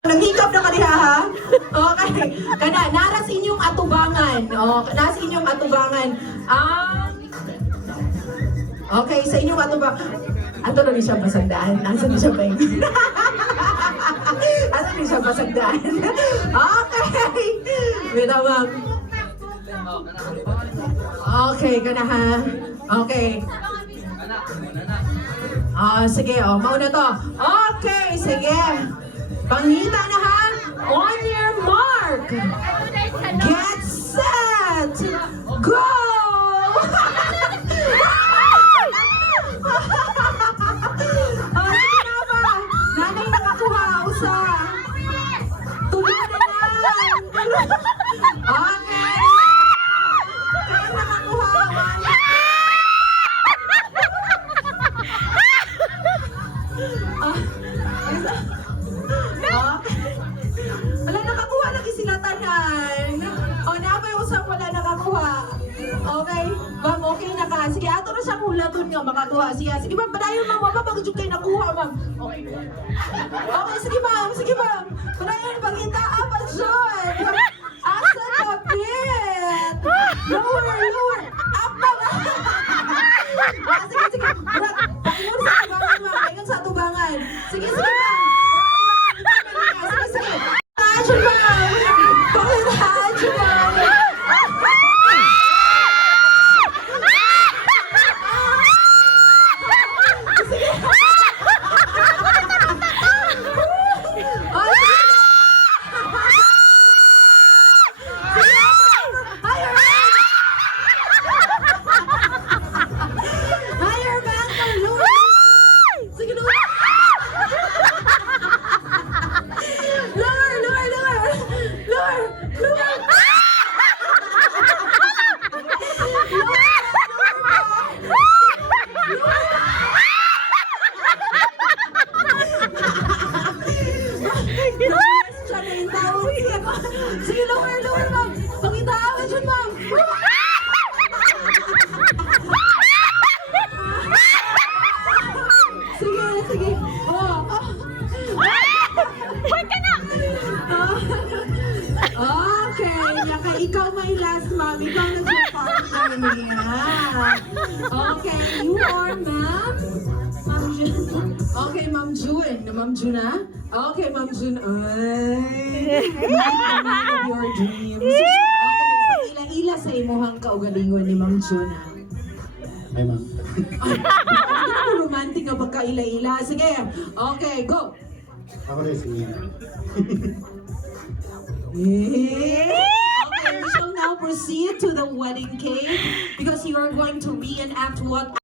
Nag-hiccup na kaniha ha? Okay. Kana, naras inyong atubangan. Naras inyong atubangan. Okay, sa inyong atubangan. Ato na rin siya pasagdaan. Asa na siya ba yung... Asa na siya pasagdaan. Okay. Wait a ma'am. Okay, kana ha? Okay. Sige, mauna to. Okay, sige. Pangita na ha? On your mark! Get set! Go! Sige na ba? Nanay nakakuha, usa. Tuloy na lang. Okay. Kaya nakakuha. Wala nakakuha lagi sila tanan. Napay usap wala nakakuha. Okay? Ma'am, okay na ka. Sige, ato na siya hulaton nga makakuha siya. Sige ma'am, padayon ma'am. Ma'am, pag-jug kayo nakuha ma'am. Okay. Okay, sige ma'am. Sige ma'am. Padayon, pagkita. Pasyon. Asa kapit. Lower. Up ma'am. Sige. Paingon sa tubangan ma'am. Paingon sa tubangan. Sige ma'am. Sige. Action ma'am. Action ma'am. Sige, lower, ma'am. Pangitaawan dyan, ma'am. Sige. Huwag ka na! Okay, naka ikaw may last, ma'am. Ikaw nag-partner niya. Okay, you are, ma'am? Ma'am June. Okay, Ma'am June. Ma'am June, ha? Okay, Ma'am June. Ay, of your dreams. Okay, ila-ila sa imuhang kaugalingon ni Ma'am June, ha? Ay, ma'am. Hindi ko romantic nga pagka-ila-ila. Sige, okay, go. Ako rin, sige. Okay, we shall now proceed to the wedding cake because you are going to reenact what